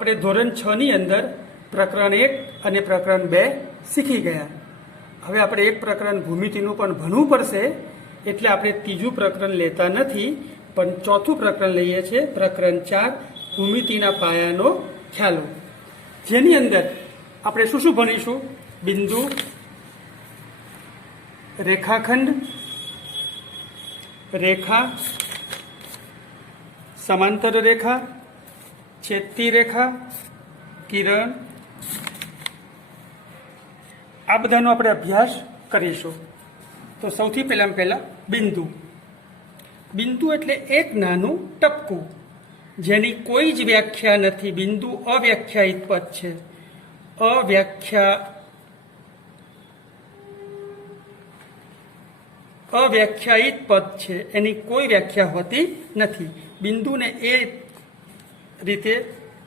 આપણે ધોરણ 6 ની અંદર પ્રકરણ 1 અને પ્રકરણ 2 શીખી ગયા. હવે આપણે એક પ્રકરણ ભૂમિતિનું પણ ભણવું પડશે, એટલે આપણે ત્રીજું પ્રકરણ લેતા નથી, પણ ચોથું પ્રકરણ લઈએ છીએ, પ્રકરણ 4 ભૂમિતિના પાયાનો ખ્યાલો, જેની અંદર આપણે શું શું ભણીશું? બિંદુ, રેખાખંડ, રેખા, સમાંતર રેખા, છેદતી રેખા, કિરણ, આ બધાનો આપણે અભ્યાસ કરીશું. તો સૌથી પહેલા બિંદુ. બિંદુ એટલે એક નાનું ટપકું જેની કોઈ જ વ્યાખ્યા નથી. બિંદુ અવ્યાખ્યાયિત પદ છે. અવ્યાખ્યાયિત પદ છે, એની કોઈ વ્યાખ્યા હોતી નથી. બિંદુને એ રીતે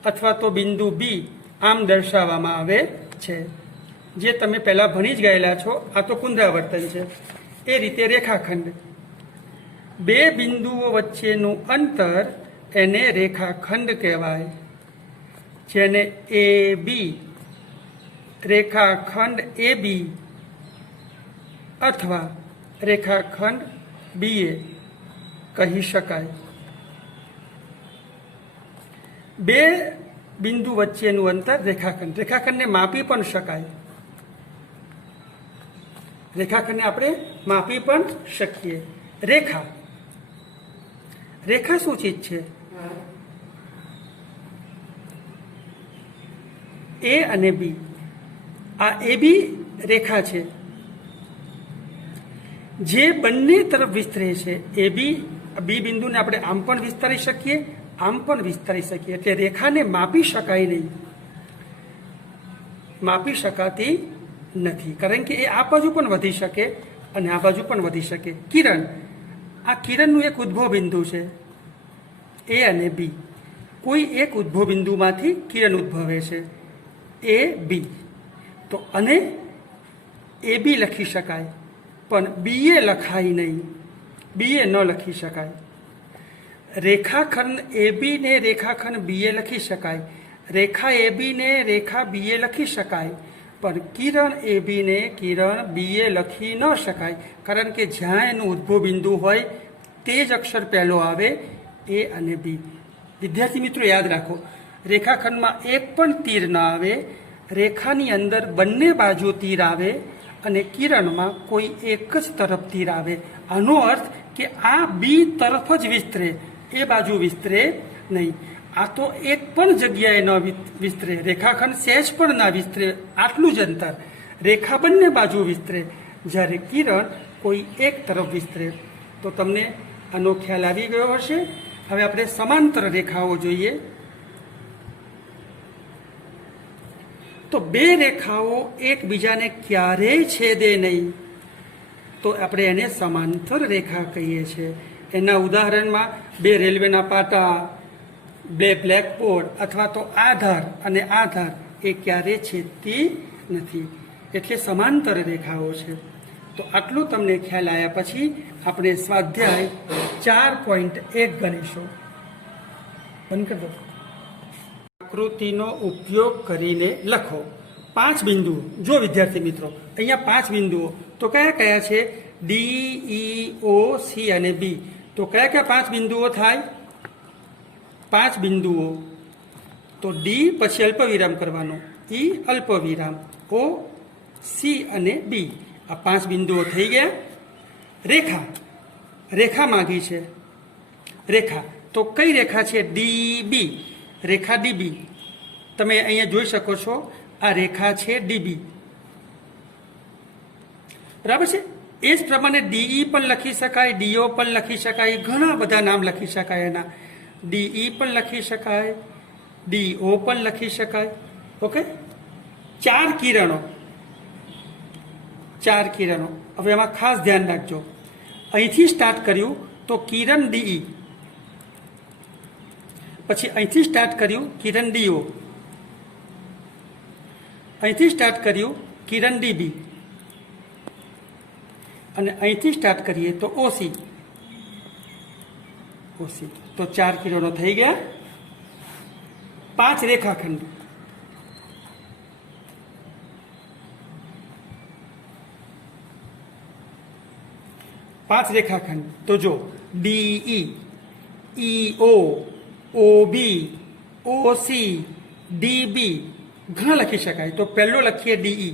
અથવા તો બિંદુ બી આમ દર્શાવવામાં આવે છે, જે તમે પહેલા ભણી જ ગયેલા છો. આ તો પુનરાવર્તન છે. એ રીતે રેખાખંડ. બે બિંદુઓ વચ્ચેનું અંતર એને રેખાખંડ કહેવાય, જેને એ બી, રેખાખંડ એ બી અથવા રેખાખંડ બીએ કહી શકાય. બે બિંદુ વચ્ચેનું અંતર રેખાખંડ. રેખાખંડને માપી પણ શકાય. રેખાખંડને આપણે માપી પણ શકીએ. રેખા. રેખા શું ચીજ છે? એ અને બી. આ એ બી રેખા છે, જે બંને તરફ વિસ્તરે છે. એ બી બિંદુને આપણે આમ પણ વિસ્તારી શકીએ, આમ પણ વિસ્તારી શકીએ. એટલે રેખાને માપી શકાય નહીં, માપી શકાતી નથી, કારણ કે એ આ બાજુ પણ વધી શકે અને આ બાજુ પણ વધી શકે. કિરણ. આ કિરણનું એક ઉદ્ભવ બિંદુ છે, એ અને બી. કોઈ એક ઉદ્ભવ બિંદુમાંથી કિરણ ઉદ્ભવે છે, એ બી. તો અને એ બી લખી શકાય, પણ બીએ લખાય નહીં, બીએ ન લખી શકાય. રેખાખંડ એ બી ને રેખાખંડ બીએ લખી શકાય. રેખા એ બી ને રેખા બીએ લખી શકાય, પણ કિરણ એ બી ને કિરણ બીએ લખી ન શકાય, કારણ કે જ્યાં એનું ઉદ્ભવ બિંદુ હોય તે જ અક્ષર પહેલો આવે, એ અને બી. વિદ્યાર્થી મિત્રો યાદ રાખો, રેખાખંડમાં એક પણ તીર ન આવે, રેખાની અંદર બંને બાજુ તીર આવે અને કિરણમાં કોઈ એક જ તરફ તીર આવે. આનો અર્થ કે આ બી તરફ જ વિસ્તરે, એ બાજુ વિસ્તરે નહીં. આ તો એક પણ જગ્યાએ ન વિસ્તરે. રેખાખંડ સહેજ પણ ના વિસ્તરે, આટલું જ અંતર. રેખા બંને બાજુ વિસ્તરે, જ્યારે કિરણ કોઈ એક તરફ વિસ્તરે. તો તમને આનો ખ્યાલ આવી ગયો હશે. હવે આપણે સમાંતર રેખાઓ જોઈએ. તો બે રેખાઓ એકબીજાને ક્યારેય છેદે નહીં, તો આપણે એને સમાંતર રેખા કહીએ છીએ. એના ઉદાહરણમાં બે રેલવેના પાટા, બે બ્લેકબોર્ડ અથવા તો આધાર અને આધાર એ ક્યારેય છેદતી નથી, એટલે સમાંતર રેખાઓ છે. તો આટલું તમને ખ્યાલ આવ્યા પછી આપણે સ્વાધ્યાય 4.1 ગણીશું. બંધ કરી દો. આકૃતિનો ઉપયોગ કરીને લખો. 5 બિંદુઓ. જો વિદ્યાર્થી મિત્રો, અહીંયા 5 બિંદુઓ. તો કયા કયા છે? ડી, ઈ, ઓ, સી અને બી. તો કયા કયા 5 બિંદુઓ થાય? 5 બિંદુઓ. તો ડી પછી અલ્પવિરામ કરવાનો, ઈ અલ્પવિરામ, ઓ, સી અને બી. આ 5 બિંદુઓ થઈ ગયા. રેખા. રેખા માંગી છે. રેખા. તો કઈ રેખા છે? D B. રેખા ડીબી. તમે અહીંયા જોઈ શકો છો, આ રેખા છે ડીબી. બરાબર છે. એ જ પ્રમાણે ડીઈ પણ લખી શકાય, ડીઓ પણ લખી શકાય, ઘણા બધા નામ લખી શકાય એના. ડીઈ પણ લખી શકાય, ડીઓ પણ લખી શકાય. ઓકે. 4 કિરણો. 4 કિરણો. હવે એમાં ખાસ ધ્યાન રાખજો, અહીંથી સ્ટાર્ટ કર્યું તો કિરણ ડીઈ, પછી અહીંથી સ્ટાર્ટ કર્યું કિરણ ડીઓ, અહીંથી સ્ટાર્ટ કર્યું કિરણ ડીબી, અને અહીંથી સ્ટાર્ટ કરીએ તો ઓસી. ઓસી. તો 4 કિરણો થઈ ગયા. 5 રેખાખંડ, 5 રેખાખંડ તો જો DE, EO, OB, OC, DB ઘણા લખી શકાય. તો પહેલો લખીએ DE,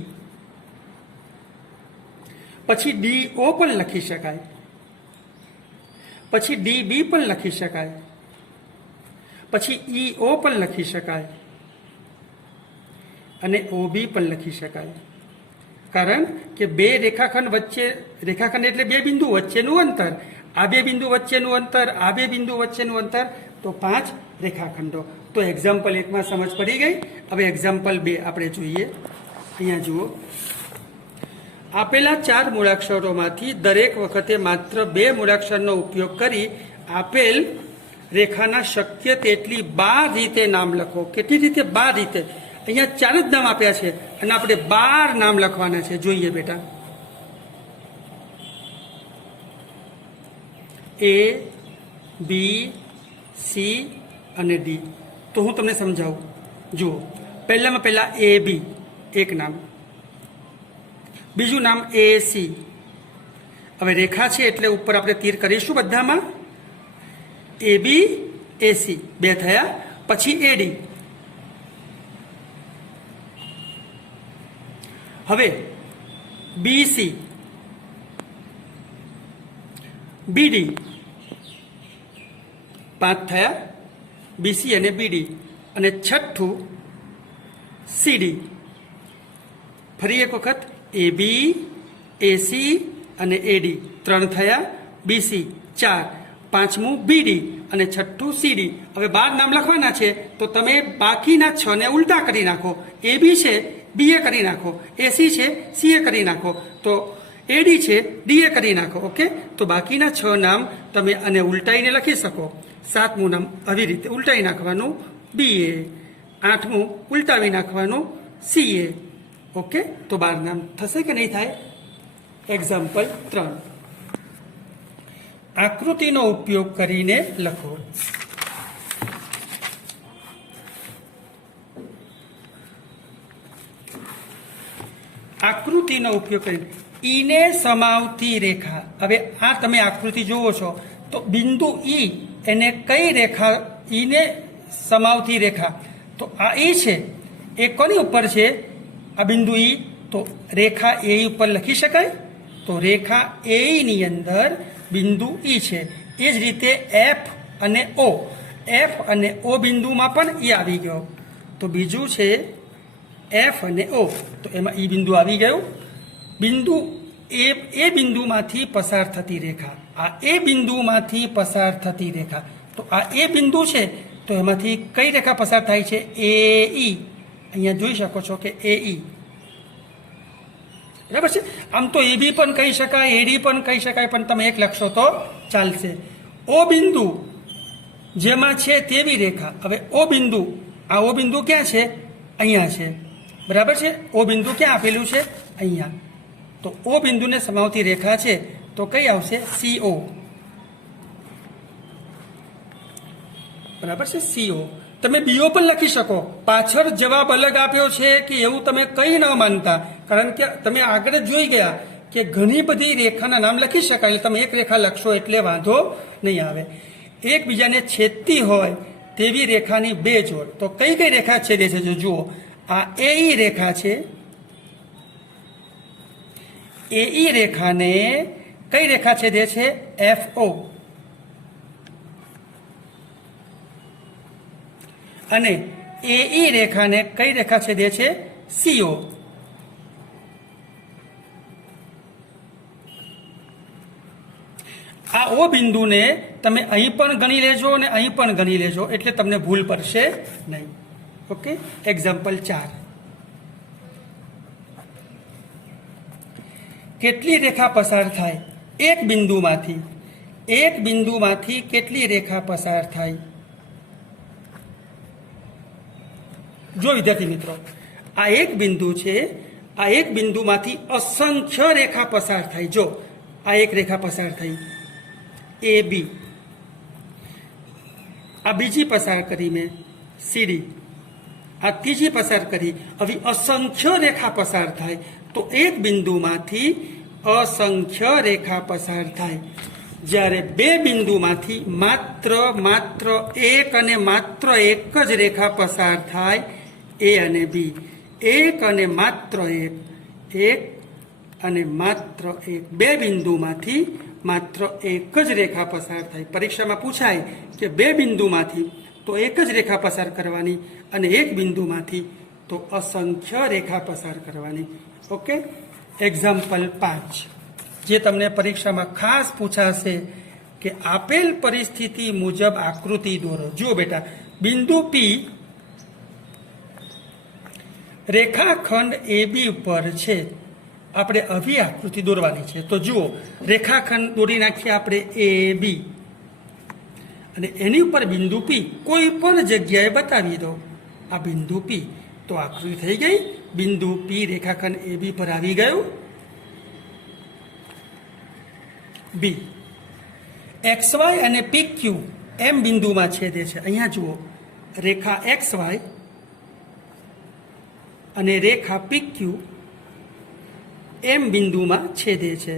પછી DO પણ લખી શકાય, પછી DB પણ લખી શકાય, પછી EO પણ લખી શકાય અને OB પણ લખી શકાય. કારણ કે બે રેખાખંડ વચ્ચે, રેખાખંડ એટલે બે બિંદુ વચ્ચેનું અંતર, આ બે બિંદુ વચ્ચેનું અંતર, આ બે બિંદુ વચ્ચેનું અંતર, તો 5 રેખાખંડો. તો એક્ઝામ્પલ 1 માં સમજ પડી ગઈ. હવે એક્ઝામ્પલ 2 આપણે જોઈએ. અહીંયા જુઓ, આપેલા 4 મૂળાક્ષરોમાંથી દરેક વખતે માત્ર 2 મૂળાક્ષરનો ઉપયોગ કરી આપેલ રેખાના શક્ય તેટલી 12 રીતે નામ લખો. કેટલી રીતે? 12 રીતે. અહીંયા 4 જ નામ આપ્યા છે અને આપણે 12 નામ લખવાના છે. જોઈએ બેટા, A, B, C અને D. તો હું તમને સમજાવું. જુઓ, પહેલામાં પહેલા AB એક નામ, બીજું નામ AC. હવે રેખા છે એટલે ઉપર આપણે તીર કરીશું બધામાં. AB, AC 2 થયા. પછી AD. હવે BC, BD 5 થયા. BC અને BD. અને છઠ્ઠું CD. ફરી એક વખત AB, AC અને AD 3 થયા. BC 4, પાંચમું BD અને છઠ્ઠું CD. હવે 12 નામ લખવાના છે તો તમે બાકીના 6 ને ઉલટા કરી નાખો. AB છે BA કરી નાખો, AC છે CA કરી નાખો, તો AD છે DA કરી નાખો. ઓકે, તો બાકીના 6 નામ તમે આને ઉલટાઈને લખી શકો. 7મું નામ આવી રીતે ઉલટાવી નાખવાનું BA, 8મું ઉલટાવી નાખવાનું CA. ઓકે, તો 12 નામ થશે કે નહીં થાય? એક્ઝામ્પલ 3, આકૃતિનો ઉપયોગ કરીને લખો. આકૃતિનો ઉપયોગ કરીને ઈને સમાવતી રેખા. હવે આ તમે આકૃતિ જુઓ છો તો બિંદુ ઈ એને કઈ રેખા, ઈને સમાવતી રેખા, તો આ એ છે. એ કોની ઉપર છે? આ બિંદુ ઈ. તો રેખા એ ઉપર લખી શકાય. તો રેખા એ ની અંદર બિંદુ ઈ છે. એ જ રીતે F અને O, F અને O બિંદુમાં પણ ઈ આવી ગયો. તો બીજું છે F અને O, તો એમાં ઈ બિંદુ આવી ગયું. બિંદુ એ બિંદુમાંથી પસાર થતી રેખા, આ એ બિંદુમાંથી પસાર થતી રેખા. તો આ એ બિંદુ છે તો એમાંથી કઈ રેખા પસાર થાય છે? AE. અહીંયા જોઈ શકો છો કે AE. બરાબર છે. આમ તો AB પણ કહી શકાય, AD પણ કહી શકાય, પણ તમે એક લખશો તો ચાલશે. O બિંદુ જેમાં છે તેવી રેખા. હવે O બિંદુ, આ O બિંદુ ક્યાં છે? અહીંયા છે. બરાબર છે. O બિંદુ ક્યાં આપેલું છે? અહીંયા. તો O બિંદુને સમાવતી રેખા છે તો કઈ આવશે? CO. બરાબર છે, CO. તમે BO પણ લખી શકો. પાછળ જવાબ અલગ આપ્યો છે કે એવું તમે કંઈ ન માનતા, કારણ કે તમે આગળ જ જોઈ ગયા કે ઘણી બધી રેખાના નામ લખી શકાય. તમે એક રેખા લખશો એટલે વાંધો નહીં આવે. એકબીજાને છેદતી હોય તેવી રેખાની 2 જોડ. તો કઈ કઈ રેખા છેદે છે? જો જુઓ, આ AE રેખા છે. AE રેખાને કઈ રેખા છેદે છે? FO. અને AE રેખાને કઈ રેખા છેદે છે? CO. આ O બિંદુને તમે અહીં પણ ગણી લેજો અને અહીં પણ ગણી લેજો, એટલે તમને ભૂલ પડશે નહીં. ઓકે, એક્ઝામ્પલ 4, કેટલી રેખા પસાર થાય? એક બિંદુમાંથી કેટલી રેખા પસાર થાય? જો વિદ્યાર્થી મિત્રો, આ એક બિંદુ છે. આ એક બિંદુમાંથી અસંખ્ય રેખા પસાર થાય. જો આ એક રેખા પસાર થઈ AB, આ બીજી પસાર કરી મેં CD, આ ત્રીજી પસાર કરી, હવે અસંખ્ય રેખા પસાર થાય તો એક બિંદુમાંથી અસંખ્ય રેખા પસાર થાય. જ્યારે બે બિંદુમાંથી માત્ર એક અને માત્ર એક જ રેખા પસાર થાય, એ અને બી, એક અને માત્ર એક અને માત્ર એક, બે બિંદુમાંથી માત્ર એક જ રેખા પસાર થાય. પરીક્ષામાં પૂછાય કે બે બિંદુમાંથી તો એક જ રેખા પસાર કરવાની અને એક બિંદુમાંથી તો અસંખ્ય રેખા પસાર કરવાની. ઓકે, એક્ઝામ્પલ 5 જે તમને પરીક્ષામાં ખાસ પૂછાશે કે આપેલ પરિસ્થિતિ મુજબ આકૃતિ દોરો. જુઓ બેટા, બિંદુ પી રેખાખંડ AB પર છે. આપણે આવી આકૃતિ દોરવાની છે. તો જુઓ, રેખાખંડ દોરી નાખીએ આપણે AB અને એની ઉપર બિંદુ પી કોઈ પણ જગ્યાએ બતાવી દો. આ બિંદુ પી, તો આકૃતિ થઈ ગઈ. બિંદુ પી રેખાખંડ AB પર આવી ગયું. બી, XY અને PQ એમ બિંદુમાં છેદે છે. અહીંયા જુઓ, રેખા XY અને રેખા PQ એમ બિંદુમાં છેદે છે.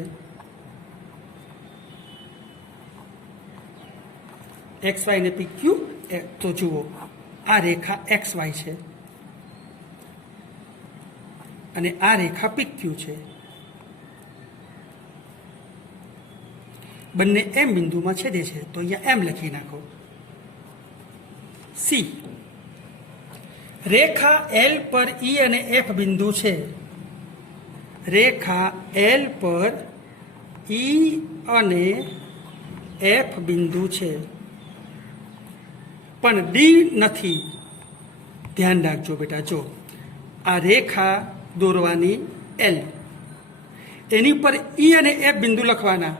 XY અને PQ. તો જુઓ, આ રેખા XY છે અને આ રેખા PQ છે. બંને એમ બિંદુમાં છેદે છે, તો અહીંયા એમ લખી નાખો. સી, રેખા L પર E અને F બિંદુ છે. રેખા L પર E અને F બિંદુ છે પણ D નથી. ધ્યાન રાખજો બેટા, જો આ રેખા દોરવાની L, એની પર E અને F બિંદુ લખવાના,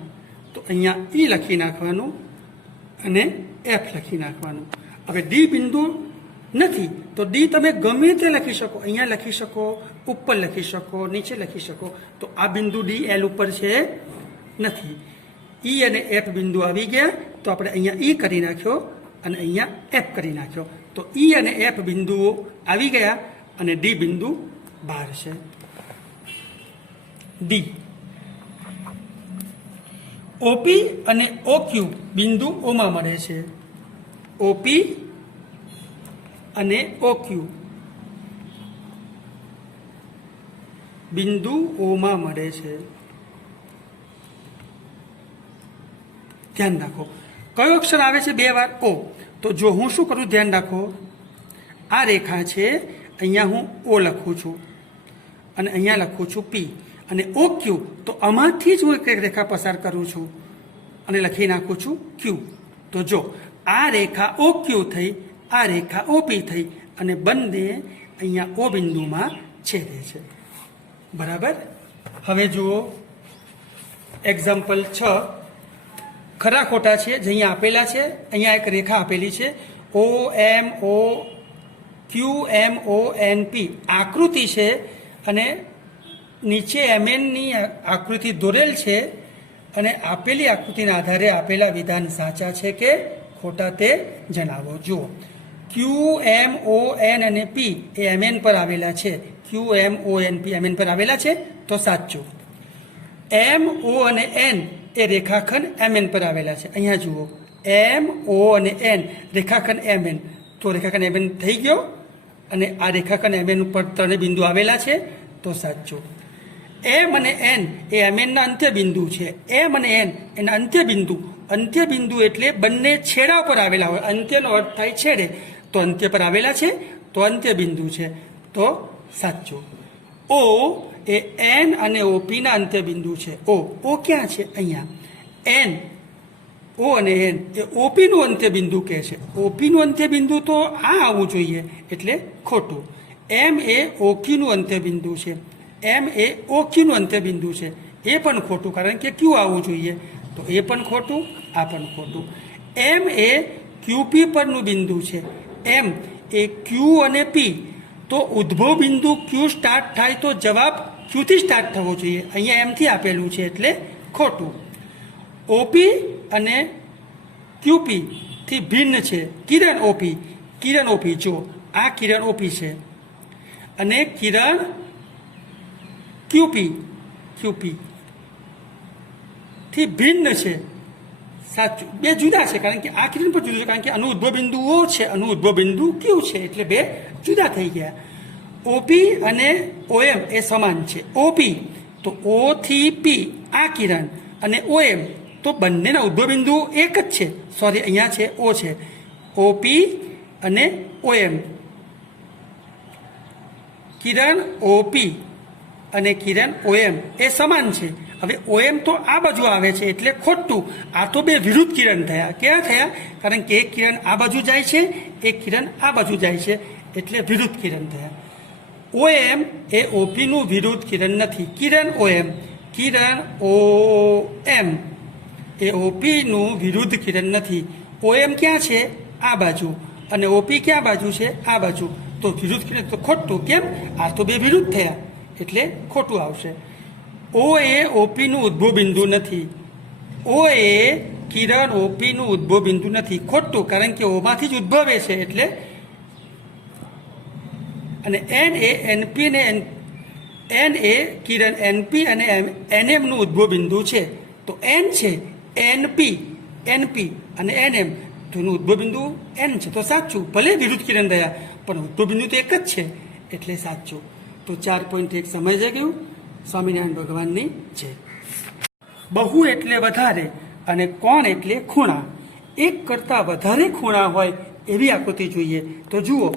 તો અહીંયા E લખી નાખવાનું અને F લખી નાખવાનું. હવે D બિંદુ નથી તો D તમે ગમે તે લખી શકો. અહીંયા લખી શકો, ઉપર લખી શકો, નીચે લખી શકો. તો આ બિંદુ D L ઉપર છે નથી. E અને F બિંદુ આવી ગયા તો આપણે અહીંયા E કરી નાખ્યો અને અહીંયા F કરી નાખ્યો. તો E અને F બિંદુઓ આવી ગયા અને D બિંદુ બહાર છે. ડી, OP અને OQ બિંદુ ઓમાં મળે છે. OP અને OQ બિંદુ ઓમાં મળે છે. ધ્યાન રાખો, કયો અક્ષર આવે છે બે વાર? O. તો જો હું શું કરું, ધ્યાન રાખો, આ રેખા છે, અહીંયા હું O લખું છું અને અહીંયા લખું છું P અને OQ. તો આમાંથી જ હું એક રેખા પસાર કરું છું અને લખી નાખું છું Q. તો જો આ રેખા OQ થઈ, આ રેખા OP થઈ અને બંને અહીંયા O બિંદુમાં છેદે છે. બરાબર. હવે જુઓ એક્ઝામ્પલ 6, ખરા ખોટા છે જે અહીંયા આપેલા છે. અહીંયા એક રેખા આપેલી છે OMOQMONP આકૃતિ છે અને નીચે MNની આકૃતિ દોરેલ છે અને આપેલી આકૃતિના આધારે આપેલા વિધાન સાચા છે કે ખોટા તે જણાવો. જુઓ, QMON અને P એ MN પર આવેલા છે. QMONP MN પર આવેલા છે તો સાચું. MO અને N એ રેખાખંડ MN પર આવેલા છે. અહીંયા જુઓ, MO અને N રેખાખંડ MN. તો રેખાખંડ MN થઈ ગયો અને આ રેખાખંડ MN ઉપર ત્રણે બિંદુ આવેલા છે તો સાચું. M અને N એ MNના અંત્ય બિંદુ છે. M અને N એના અંત્ય બિંદુ એટલે બંને છેડા પર આવેલા હોય. અંત્યનો અર્થ થાય છેડે, તો અંત્ય પર આવેલા છે તો અંત્ય બિંદુ છે તો સાચું. O એ N અને OPના અંત્ય બિંદુ છે. O ક્યાં છે? અહીંયા. N, O અને N એ OPનું અંત્ય બિંદુ કહે છે. OPનું અંત્ય બિંદુ તો આ આવવું જોઈએ એટલે ખોટું. M એ OQનું અંત્ય બિંદુ છે. M એ OQનું અંત્ય બિંદુ છે, એ પણ ખોટું કારણ કે Q આવવું જોઈએ તો એ પણ ખોટું, આ પણ ખોટું. M એ QP પરનું બિંદુ છે. M એ Q અને P, તો ઉદ્ભવ બિંદુ Q સ્ટાર્ટ થાય તો જવાબ Q થી સ્ટાર્ટ થવો જોઈએ. અહીંયા M થી આપેલું છે એટલે ખોટું. OP અને QP થી ભિન્ન છે. કિરણ OP જો આ કિરણ ઓપી છે અને કિરણ ક્યુપી થી ભિન્ન છે. સાચું, બે જુદા છે, કારણ કે આ કિરણ પણ જુદું છે, કારણ કે આનું ઉદ્ભવ બિંદુ ઓ છે, આનું ઉદ્ભવ બિંદુ ક્યુ છે, એટલે બે જુદા થઈ ગયા. ઓપી અને ઓએમ એ સમાન છે. ઓપી તો ઓ થી પી આ કિરણ અને ઓએમ તો બંનેના ઉદ્ભવ બિંદુ એક જ છે. સોરી, અહીંયા છે ઓ છે. ઓપી અને ઓએમ, કિરણ ઓપી અને કિરણ ઓએમ એ સમાન છે. હવે ઓએમ તો આ બાજુ આવે છે એટલે ખોટું. આ તો બે વિરુદ્ધ કિરણ થયા. કેવા થયા? કારણ કે એક કિરણ આ બાજુ જાય છે, એક કિરણ આ બાજુ જાય છે, એટલે વિરુદ્ધ કિરણ થયા. ઓએમ એ ઓપીનું વિરુદ્ધ કિરણ નથી. કિરણ ઓએમ એ ઓપીનું વિરુદ્ધ કિરણ નથી. ઓએમ ક્યાં છે? આ બાજુ, અને ઓપી ક્યાં બાજુ છે? આ બાજુ. તો વિરુદ્ધ કિરણ તો ખોટું. કેમ? આ તો બે વિરુદ્ધ થયા એટલે ખોટું આવશે. ઓ એ ઓપીનું ઉદ્ભવ બિંદુ નથી. ઓ એ કિરણ ઓપીનું ઉદ્ભવ બિંદુ નથી. ખોટું, કારણ કે ઓમાંથી જ ઉદ્ભવે છે એટલે. અને એન એ એનપી ને એન એ કિરણ એનપી અને એનએમનું ઉદ્ભવ બિંદુ છે. તો એન છે એનપી અને એનએમ તેનું ઉદ્ભવ બિંદુ એન છે. તો સાચું, ભલે વિરુદ્ધ કિરણ રહ્યા પણ ઉદ્ભવ બિંદુ તો એક જ છે એટલે સાચું. તો 4.1 સમજાઈ ગયું. સ્વામિનારાયણ ભગવાનની છે. બહુ એટલે વધારે અને કોણ એટલે ખૂણા. એક કરતાં વધારે ખૂણા હોય એવી આકૃતિ જોઈએ. તો જુઓ,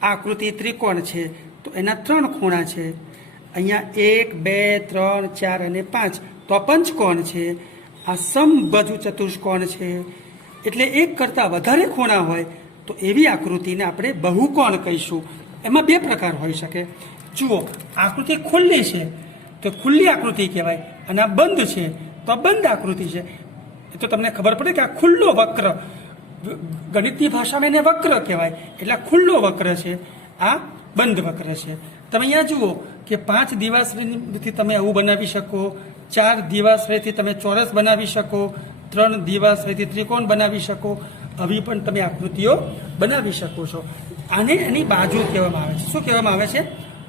આકૃતિ ત્રિકોણ છે તો એના 3 ખૂણા છે. અહીંયા 1, 2, 3, 4 અને 5 તો પંચકોણ છે. આ સમબાજુ ચતુષ્કોણ છે. એટલે એક કરતાં વધારે ખૂણા હોય તો એવી આકૃતિને આપણે બહુકોણ કહીશું. એમાં 2 પ્રકાર હોઈ શકે. જુઓ, આકૃતિ ખુલ્લી છે તો ખુલ્લી આકૃતિ કહેવાય, અને આ બંધ છે તો આ બંધ આકૃતિ છે. એ તો તમને ખબર પડે કે આ ખુલ્લો વક્ર, ગણિતની ભાષામાં એને વક્ર કહેવાય. એટલે આ ખુલ્લો વક્ર છે, આ બંધ વક્ર છે. તમે અહીંયા જુઓ કે 5 દિવાશ્રયથી તમે આવું બનાવી શકો, 4 દિવાશ્રયથી તમે ચોરસ બનાવી શકો, 3 દિવાશ્રયથી ત્રિકોણ બનાવી શકો. આવી પણ તમે આકૃતિઓ બનાવી શકો છો. આને એની બાજુ કહેવામાં આવે છે. શું કહેવામાં આવે છે?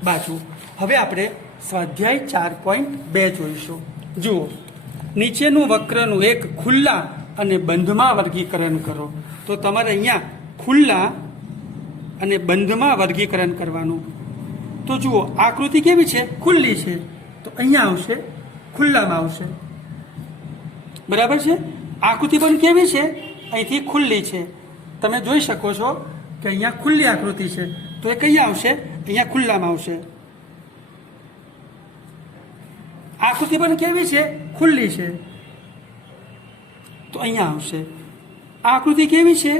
બાજુ. હવે આપણે સ્વાધ્યાય 4.2 જોઈશું. જુઓ, નીચેનું વક્રનું એક ખુલ્લા અને બંધમાં વર્ગીકરણ કરો. તો તમારે અહીંયા ખુલ્લા અને બંધમાં વર્ગીકરણ કરવાનું. તો જુઓ, આકૃતિ કેવી છે? ખુલ્લી છે તો અહીંયા આવશે, ખુલ્લામાં આવશે. બરાબર છે? આકૃતિ પણ કેવી છે? અહીંથી ખુલ્લી છે. તમે જોઈ શકો છો કે અહીંયા ખુલ્લી આકૃતિ છે તો એ કઈ આવશે? અહીંયા ખુલ્લામાં આવશે. આકૃતિ પણ કેવી છે? ખુલ્લી છે તો અહીંયા આવશે. આકૃતિ કેવી છે?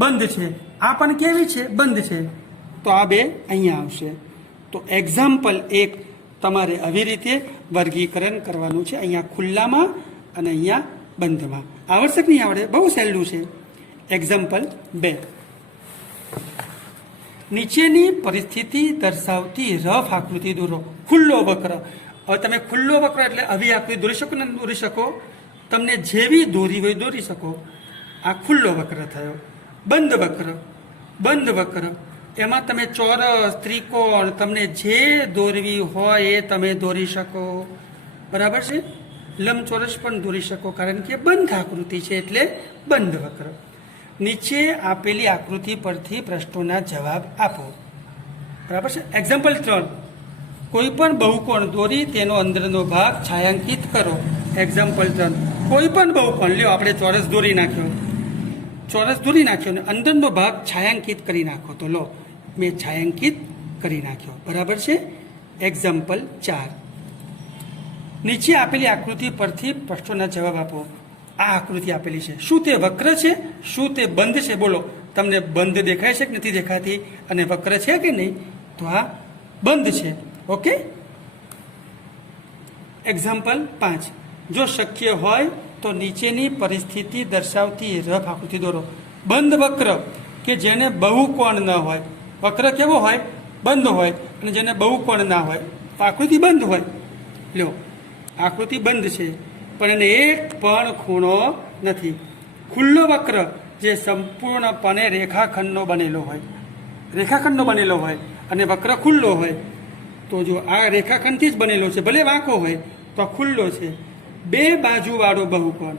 બંધ છે. આ પણ કેવી છે? બંધ છે તો આ બે અહીંયા આવશે. તો એક્ઝામ્પલ 1 તમારે આવી રીતે વર્ગીકરણ કરવાનું છે. અહીંયા ખુલ્લામાં અને અહીંયા બંધમાં. આવડશે કે નહીં આવડે? બહુ સહેલું છે. એક્ઝામ્પલ 2, નીચેની પરિસ્થિતિ દર્શાવતી રફ આકૃતિ દોરો. ખુલ્લો વક્ર. હવે તમે ખુલ્લો વક્ર એટલે આવી આકૃતિ દોરી શકો ને દોરી શકો? તમને જેવી દોરી હોય દોરી શકો. આ ખુલ્લો વક્ર થયો. બંધ વક્ર એમાં તમે ચોરસ, ત્રિકોણ, તમને જે દોરવી હોય એ તમે દોરી શકો. બરાબર છે? લંબચોરસ પણ દોરી શકો, કારણ કે બંધ આકૃતિ છે એટલે બંધ વક્ર. નીચે આપેલી આકૃતિ પરથી પ્રશ્નોના જવાબ આપો. બરાબર છે? એક્ઝામ્પલ 3, કોઈ પણ બહુકોણ દોરી તેનો અંદરનો ભાગ છાયાંકિત કરો. એક્ઝામ્પલ 3, કોઈ પણ બહુકોણ લ્યો, આપણે ચોરસ દોરી નાખ્યો ને અંદરનો ભાગ છાયાંકિત કરી નાખો. તો લો, મેં છાયાંકિત કરી નાખ્યો. બરાબર છે? એક્ઝામ્પલ 4, નીચે આપેલી આકૃતિ પરથી પ્રશ્નોના જવાબ આપો. આ આકૃતિ આપેલી છે. શું તે વક્ર છે? શું તે બંધ છે? બોલો, તમને બંધ દેખાય છે કે નથી દેખાતી? અને વક્ર છે કે નહીં? તો આ બંધ છે. ઓકે. એક્ઝામ્પલ 5, જો શક્ય હોય તો નીચેની પરિસ્થિતિ દર્શાવતી રફ આકૃતિ દોરો. બંધ વક્ર કે જેને બહુકોણ ન હોય. વક્ર કેવો હોય? બંધ હોય. અને જેને બહુકોણ ના હોય, આકૃતિ બંધ હોય. લ્યો, આકૃતિ બંધ છે પણ એને એક પણ ખૂણો નથી. ખુલ્લો વક્ર જે સંપૂર્ણપણે રેખાખંડનો બનેલો હોય. રેખાખંડનો બનેલો હોય અને વક્ર ખુલ્લો હોય, તો જો આ રેખાખંડથી જ બનેલો છે, ભલે વાંકો હોય તો આ ખુલ્લો છે. બે બાજુવાળો બહુકોણ,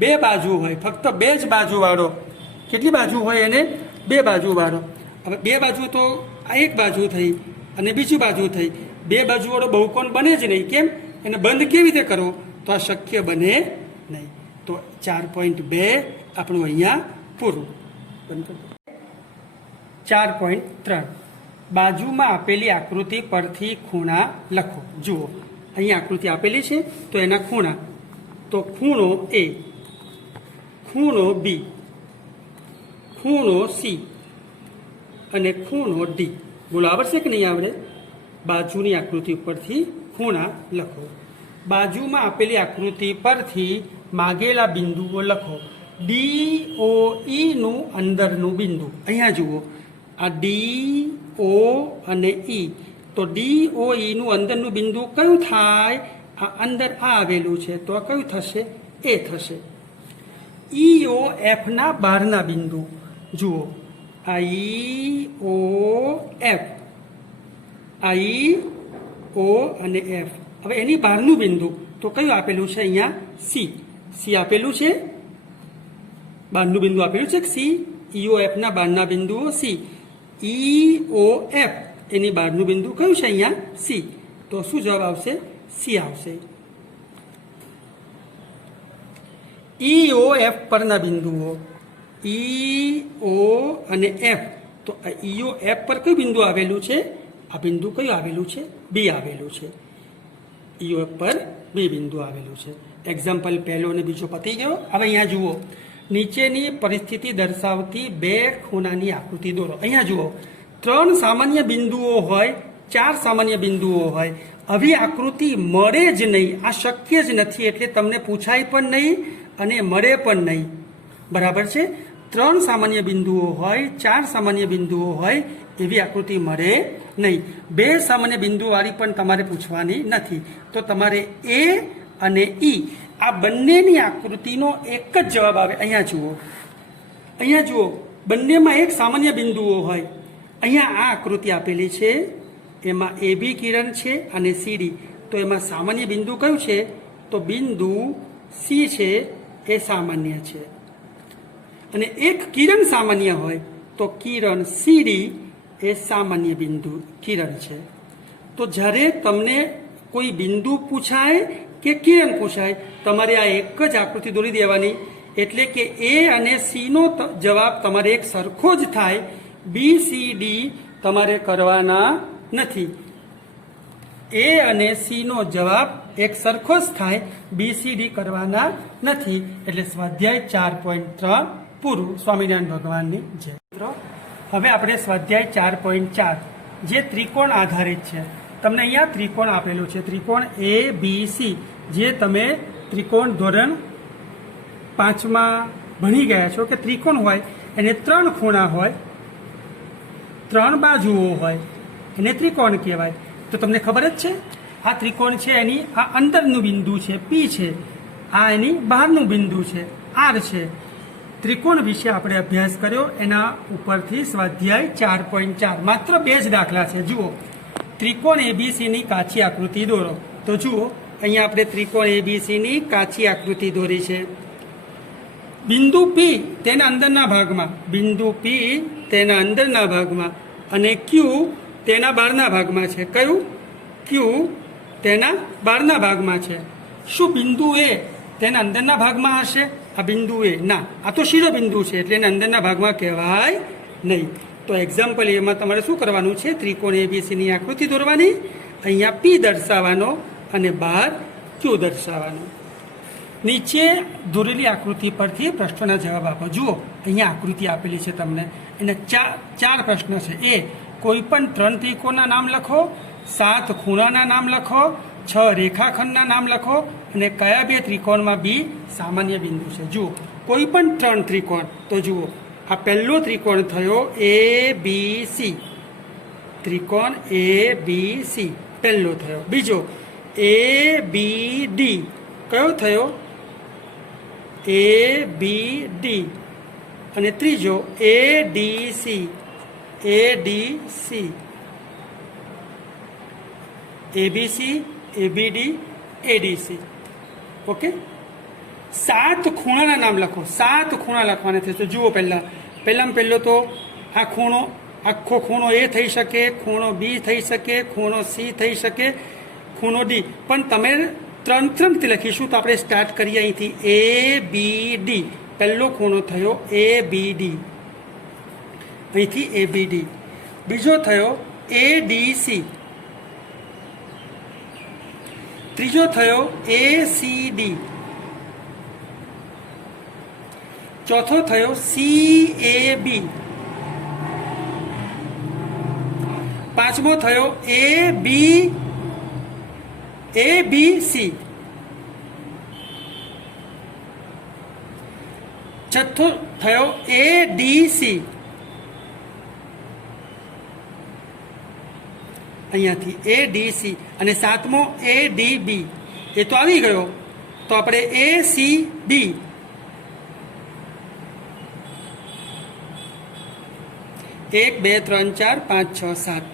બે બાજુ હોય, ફક્ત બે જ બાજુવાળો. કેટલી બાજુ હોય એને? બે બાજુવાળો. હવે બે બાજુ તો આ એક બાજુ થઈ અને બીજી બાજુ થઈ. બે બાજુવાળો બહુકોણ બને જ નહીં. કેમ? એને બંધ કેવી રીતે કરવો? તો આ શક્ય બને નહીં. તો 4.2 આપણું અહીંયા પૂરું. 4.3 બાજુમાં આપેલી આકૃતિ પરથી ખૂણા લખો. જુઓ, અહીંયા આકૃતિ આપેલી છે તો એના ખૂણા. તો ખૂણો A, ખૂણો B, ખૂણો C અને ખૂણો D. બોલો આવડશે કે નહીં આવડે? બાજુની આકૃતિ પરથી ખૂણા લખો. બાજુમાં આપેલી આકૃતિ પરથી માગેલા બિંદુઓ લખો. DOE નું અંદરનું બિંદુ. અહીંયા જુઓ, આ DO અને E. તો DOE નું અંદરનું બિંદુ કયું થાય? આ અંદર આ આવેલું છે તો આ કયું થશે? એ થશે. EOF ના બહારના બિંદુ જુઓ, આ EOF, આ EO અને F. હવે એની બહારનું બિંદુ તો કયું આપેલું છે? અહીંયા C. C આપેલું છે, બહારનું બિંદુ આપેલું છે C. EOF ના બહારના બિંદુઓ C. EOF એની બહારનું બિંદુ કયું છે? અહીંયા C. તો શું જવાબ આવશે? C આવશે. EOF પરના બિંદુઓ EO અને F. તો EOF પર કયું બિંદુ આવેલું છે? આ બિંદુ કયું આવેલું છે? B આવેલું છે. EOF પર B બિંદુ આવેલું છે. એક્ઝામ્પલ પહેલો અને બીજો પતી ગયો. હવે અહીંયા જુઓ, નીચેની પરિસ્થિતિ દર્શાવતી બે ખૂણાની આકૃતિ દોરો. અહીંયા જુઓ, 3 સામાન્ય બિંદુઓ હોય, 4 સામાન્ય બિંદુઓ હોય. આવી આકૃતિ મળે જ નહીં. આ શક્ય જ નથી. એટલે તમને પૂછાય પણ નહીં અને મળે પણ નહીં. બરાબર છે? 3 સામાન્ય બિંદુઓ હોય, 4 સામાન્ય બિંદુઓ હોય, એવી આકૃતિ મળે નહીં. 2 સામાન્ય બિંદુવાળી પણ તમારે પૂછવાની નથી. તો તમારે A અને E આ બંનેની આકૃતિનો એક જ જવાબ આવે. અહીંયા જુઓ, બંનેમાં એક સામાન્ય બિંદુઓ હોય. અહીંયા આ આકૃતિ આપેલી છે, એમાં AB કિરણ છે અને CD. તો એમાં સામાન્ય બિંદુ કયું છે? તો બિંદુ C છે, એ સામાન્ય છે. અને એક કિરણ સામાન્ય હોય તો કિરણ CD એ સામાન્ય બિંદુ કિરણ છે. તો જ્યારે તમને કોઈ બિંદુ પૂછાય કે કિરણ પૂછાય, તમારે આ એક જ આકૃતિ દોરી દેવાની. એટલે કે A અને C નો જવાબ તમારે એક સરખો જ થાય. BCD તમારે કરવાના નથી. A અને C નો જવાબ એક સરખો જ થાય, BCD કરવાના નથી. એટલે સ્વાધ્યાય 4.3 પૂરું. સ્વામિનારાયણ ભગવાનની જય. હવે આપણે સ્વાધ્યાય 4.4 જે ત્રિકોણ આધારિત છે. તમને અહીંયા ત્રિકોણ આપેલું છે, ત્રિકોણ ABC, જે તમે ત્રિકોણ ધોરણ 5માં ભણી ગયા છો કે ત્રિકોણ હોય એને 3 ખૂણા હોય, 3 બાજુઓ હોય, એને ત્રિકોણ કહેવાય. તો તમને ખબર જ છે, આ ત્રિકોણ છે એની આ અંદરનું બિંદુ છે P છે, આ એની બહારનું બિંદુ છે R છે. ત્રિકોણ વિશે આપણે અભ્યાસ કર્યો, એના ઉપરથી સ્વાધ્યાય 4.4 માત્ર 2 જ દાખલા છે. જુઓ, ત્રિકોણ ABCની કાચી આકૃતિ દોરો. તો જુઓ, અહીંયા આપણે ત્રિકોણ ABCની કાચી આકૃતિ દોરી છે. બિંદુ P તેના અંદરના ભાગમાં, બિંદુ P તેના અંદરના ભાગમાં અને Q તેના બહારના ભાગમાં છે. કયું? Q તેના બહારના ભાગમાં છે. શું બિંદુ A તેના અંદરના ભાગમાં હશે? આ બિંદુ A ના, આ તો શિરો બિંદુ છે એટલે એને અંદરના ભાગમાં કહેવાય નહીં. તો એક્ઝામ્પલ એમાં તમારે શું કરવાનું છે? ત્રિકોણ ABCની આકૃતિ દોરવાની, અહીંયા P દર્શાવવાનો અને બહાર Q દર્શાવવાનો. નીચે દોરેલી આકૃતિ પરથી પ્રશ્નોના જવાબ આપો. જુઓ, અહીંયા આકૃતિ આપેલી છે તમને, એને 4 પ્રશ્ન છે. એ કોઈ પણ 3 ત્રિકોણના નામ લખો, 7 ખૂણાના નામ લખો, 6 રેખાખંડના નામ લખો અને કયા 2 ત્રિકોણમાં B સામાન્ય બિંદુ છે. જુઓ, કોઈ પણ 3 ત્રિકોણ. તો જુઓ, આ પહેલો ત્રિકોણ થયો ABC, ત્રિકોણ ABC પહેલો થયો. બીજો ABD કયો થયો? ABD. અને ત્રીજો ADC, ADC, ABC, ABD, ADC. Okay, 7 ખૂણાના નામ લખો. 7 ખૂણા લખવાના છે. તો જુઓ, પહેલામાં પહેલો તો આ ખૂણો, આખો ખૂણો એ થઈ શકે, ખૂણો બી થઈ શકે, ખૂણો સી થઈ શકે, ખૂણો ડી. પણ તમે 3 લખીશું. તો આપણે સ્ટાર્ટ કરીએ અહીંથી. ABD, પહેલો ખૂણો થયો ABD, અહીંથી ABD. બીજો થયો ADC, ત્રીજો થયો ACD, ચોથો થયો CAB, પાંચમો થયો ABC, છઠ્ઠો થયો ADC, અહીંયાથી ADC, અને સાતમો ADB. એ તો આવી ગયો. તો આપણે ACB, 1 2 3 4 5 6 7,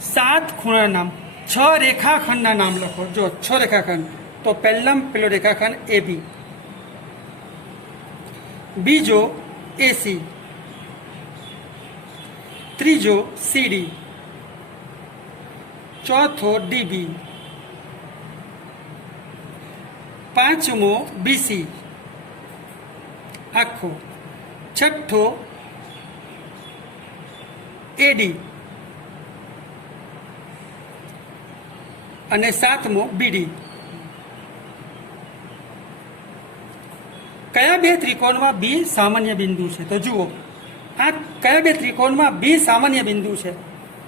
7 ખૂણાના નામ. 6 રેખાખંડના નામ લખો. જો 6 રેખાખંડ. તો પહેલામાં પેલો રેખાખંડ AB, બીજો AC, ત્રીજો CD, ચોથો DB, પાંચમો BC આખો, છઠ્ઠો AD, અને સાતમો BD. કયા બે ત્રિકોણમાં બી સામાન્ય બિંદુ છે? તો જુઓ, આ કયા બે ત્રિકોણમાં બી સામાન્ય બિંદુ છે?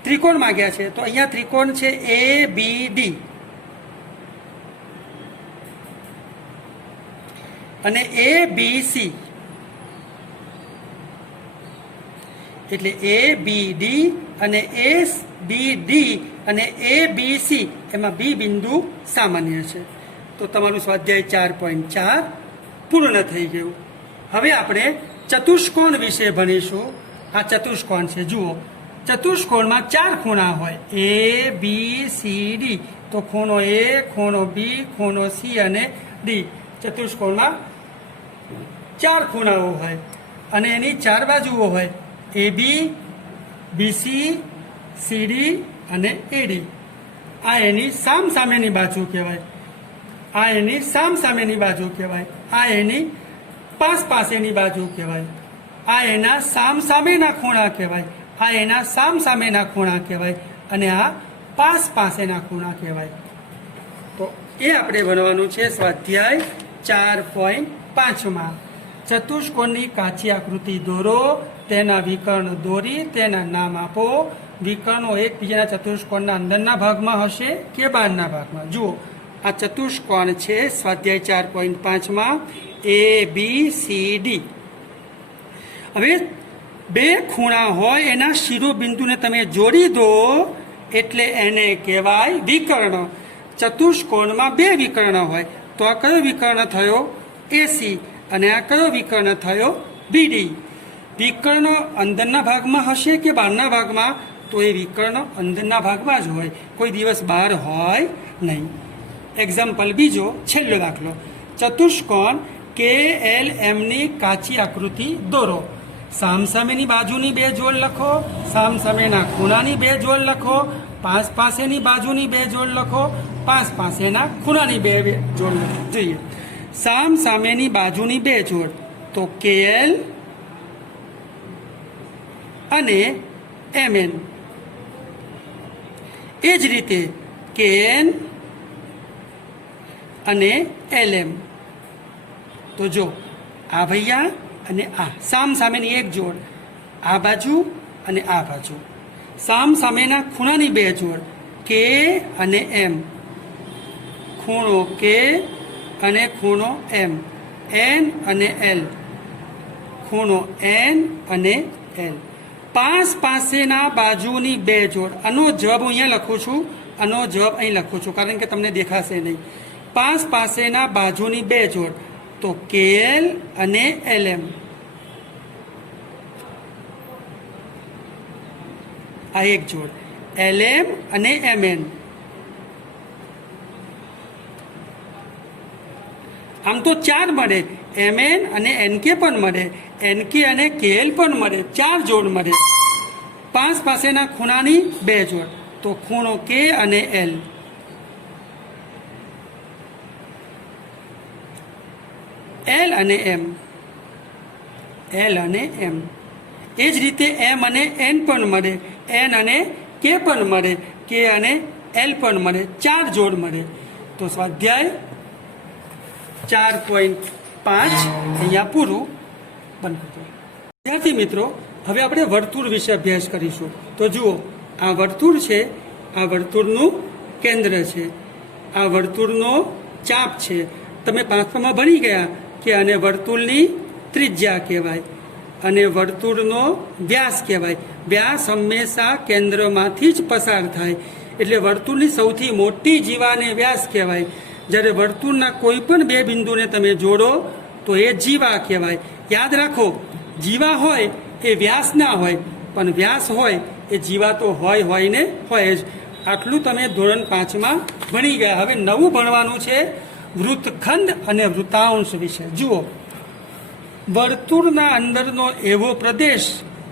ત્રિકોણમાં ગયા છે. તો અહીંયા ત્રિકોણ છે ABD અને ABC. એટલે ABD અને SBD અને ABC, એમાં બી બિંદુ સામાન્ય છે. તો તમારું સ્વાધ્યાય 4.4 પૂર્ણ થઈ ગયું. હવે આપણે ચતુષ્કોણ વિશે ભણીશું. આ ચતુષ્કોણ છે. જુઓ, ચતુષ્કોણમાં 4 ખૂણા હોય, ABCD. તો ખૂણો A, ખૂણો B, ખૂણો C અને D. ચતુષ્કોણમાં 4 ખૂણાઓ હોય અને એની 4 બાજુઓ હોય, AB, BC, CD અને AD. આ એની સામસામેની બાજુ કહેવાય. આ એની સામસામેની બાજુ કહેવાય. આ એની પાસેની બાજુ કહેવાય. આ એના સામસામેના ખૂણા કહેવાય. આ એના સામસામેના ખૂણા કહેવાય. અને આ પાસેના ખૂણા કહેવાય. તો એ આપણે ભણવાનું છે સ્વાધ્યાય 4.5માં. ચતુષ્કોણની કાચી આકૃતિ દોરો, તેના વિકર્ણ દોરી તેના નામ આપો. વિકર્ણો એકબીજાના ચતુષ્કોણના અંદરના ભાગમાં હશે કે બહારના ભાગમાં? જુઓ, આ ચતુષ્કોણ છે સ્વાધ્યાય 4.5માં ABCD. હવે બે ખૂણા હોય, એના શિરોબિંદુને તમે જોડી દો એટલે એને કહેવાય વિકર્ણ. ચતુષ્કોણમાં 2 વિકર્ણ હોય. તો આ કયો વિકર્ણ થયો? AC. અને આ કયો વિકર્ણ થયો? BD. વિકર્ણ અંદરના ભાગમાં હશે કે બહારના ભાગમાં? તો એ વિકર્ણ અંદરના ભાગમાં જ હોય, કોઈ દિવસ બહાર હોય નહીં. એક્ઝામ્પલ બીજો, છેલ્લો દાખલો. ચતુષ્કોણ KLMની કાચી આકૃતિ દોરો. સામસામેની બાજુની 2 જોડ લખો, સામસામેના ખૂણાની 2 જોડ લખો, પાસેની બાજુની 2 જોડ લખો, પાસેના ખૂણાની 2 જોડ લખો. જોઈએ, સામસામેની બાજુની 2 જોડ. તો KL અને MN. એ જ રીતે KN અને LM. તો જો, આ ભૈયા અને આ સામસામેની 1 જોડ, આ બાજુ અને આ બાજુ. સામસામેના ખૂણાની 2 જોડ, K અને M. ખૂણો K અને ખૂણો M. N અને L. ખૂણો N અને L. પાસેના બાજુની 2 જોડ. આનો જવાબ હું અહીંયા લખું છું, આનો જવાબ અહીં લખું છું, કારણ કે તમને દેખાશે નહીં. પાસેના બાજુની 2 જોડ. તો KL અને LM. આ એક જોડ, LM અને MN. આમ તો 4 મળે, MN અને NK પણ મળે, NK અને KL પણ મળે, 4 જોડ મળે. 5 પાસેના ખૂણાની 2 જોડ, તો ખૂણો K અને L. L અને M, L અને M. એ જ રીતે M અને N પણ મળે, N અને K પણ મળે, K અને L પણ મળે, 4 જોડ મળે. તો સ્વાધ્યાય 4.5 અહીંયા પૂરું. બંધ કરો. વિદ્યાર્થી મિત્રો, હવે આપણે વર્તુળ વિશે અભ્યાસ કરીશું. તો જુઓ, આ વર્તુળ છે, આ વર્તુળનું કેન્દ્ર છે, આ વર્તુળનો ચાપ છે. તમે પાંચમામાં ભણી ગયા કે આને વર્તુળની ત્રિજ્યા કહેવાય અને વર્તુળનો વ્યાસ કહેવાય. વ્યાસ હંમેશા કેન્દ્રમાંથી જ પસાર થાય, એટલે વર્તુળની સૌથી મોટી જીવાને વ્યાસ કહેવાય. જ્યારે વર્તુળના કોઈ પણ 2 બિંદુને તમે જોડો તો એ જીવા કહેવાય. યાદ રાખો, જીવા હોય એ વ્યાસ ના હોય, પણ વ્યાસ હોય એ જીવા તો હોય ને હોય જ. આટલું તમે ધોરણ 5માં ભણી ગયા. હવે નવું ભણવાનું છે વૃત્તખંડ અને વૃત્તાંશ વિશે. જુઓ, વર્તુળના અંદરનો એવો પ્રદેશ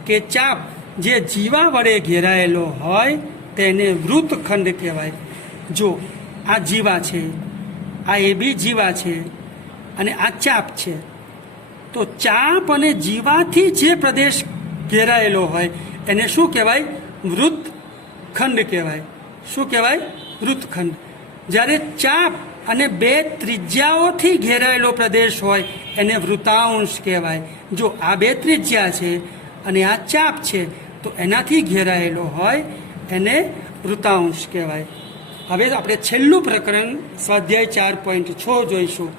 કે ચાપ જે જીવા વડે ઘેરાયેલો હોય તેને વૃત્તખંડ કહેવાય. જો આ જીવા છે, આ એ બી જીવા છે અને આ ચાપ છે. તો ચાપ અને જીવાથી જે પ્રદેશ ઘેરાયેલો હોય એને શું કહેવાય? વૃત્તખંડ કહેવાય. શું કહેવાય? વૃત્તખંડ. જ્યારે ચાપ અને 2 ત્રિજ્યાઓથી ઘેરાયેલો પ્રદેશ હોય એને વૃત્તાંશ કહેવાય. જો આ 2 ત્રિજ્યા છે અને આ ચાપ છે તો એનાથી ઘેરાયેલો હોય એને વૃત્તાંશ કહેવાય. હવે આપણે છેલ્લું પ્રકરણ સ્વાધ્યાય 4.6 જોઈશું.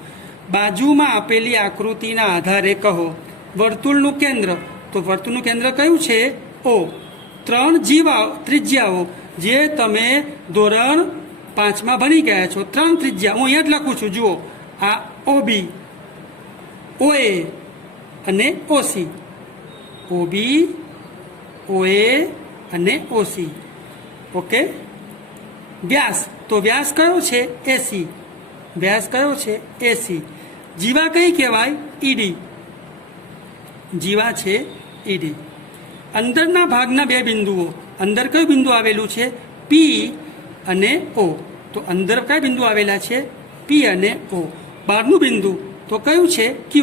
બાજુમાં આપેલી આકૃતિના આધારે કહો વર્તુળનું કેન્દ્ર. તો વર્તુળનું કેન્દ્ર કયું છે? O. 3 ત્રિજ્યાઓ જે તમે ધોરણ 5માં ભણી ગયા છો. 3 ત્રિજ્યા હું અહીંયા જ લખું છું. જુઓ, આ OB, OA અને OC. OB, OA અને OC. ઓકે. વ્યાસ, તો વ્યાસ કયો છે? AC. વ્યાસ કયો છે? AC. જીવા કઈ કહેવાય? ED. જીવા છે ED. અંદરના ભાગના 2 બિંદુઓ. અંદર કયું બિંદુ આવેલું છે? P અને O. તો અંદર કયા બિંદુ આવેલા છે? P અને O. બહારનું બિંદુ તો કયું છે? Q.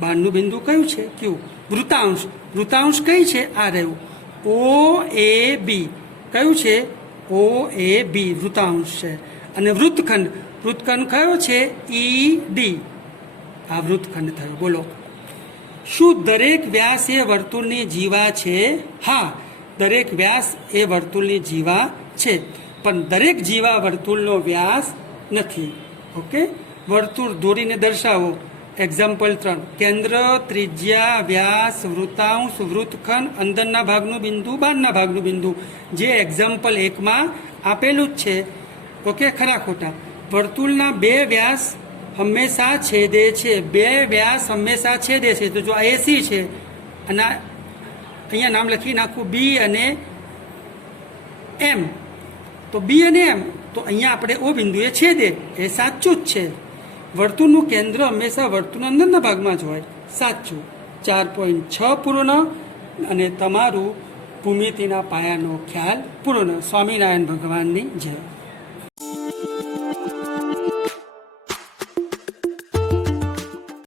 બહારનું બિંદુ કયું છે? Q. વૃત્તાંશ, વૃત્તાંશ કઈ છે? આ રહ્યું OAB. કયું છે? OAB વૃત્તાંશ છે. અને વૃત્તખંડ, વૃત્તખંડ કયો છે? ED. આ વૃત્તખંડ થયો. બોલો, શું દરેક વ્યાસ એ વર્તુળની જીવા છે? હા, દરેક વ્યાસ એ વર્તુળની જીવા છે, પણ દરેક જીવા વર્તુળનો વ્યાસ નથી. ઓકે. વર્તુળ દોરીને દર્શાવો. એક્ઝામ્પલ 3. કેન્દ્ર, ત્રિજ્યા, વ્યાસ, વૃત્તાંશ, વૃત્તખંડ, અંદરના ભાગનું બિંદુ, બહારના ભાગનું બિંદુ, જે એક્ઝામ્પલ 1માં આપેલું જ છે. ઓકે. ખરા ખોટા? વર્તુળના 2 વ્યાસ હંમેશા છેદે છે. 2 વ્યાસ હંમેશા છેદે છે. તો જો આ AC છે અને અહીંયા નામ લખી નાખું B અને M. તો B અને M, તો અહીંયા આપણે O બિંદુએ છેદે, એ સાચું જ છે. વર્તુળનું કેન્દ્ર હંમેશા વર્તુળના અંદરના ભાગમાં જ હોય. સાચું. 4.6 પૂર્ણ અને તમારું ભૂમિતિના પાયાનો ખ્યાલ પૂર્ણ. સ્વામિનારાયણ ભગવાનની જય.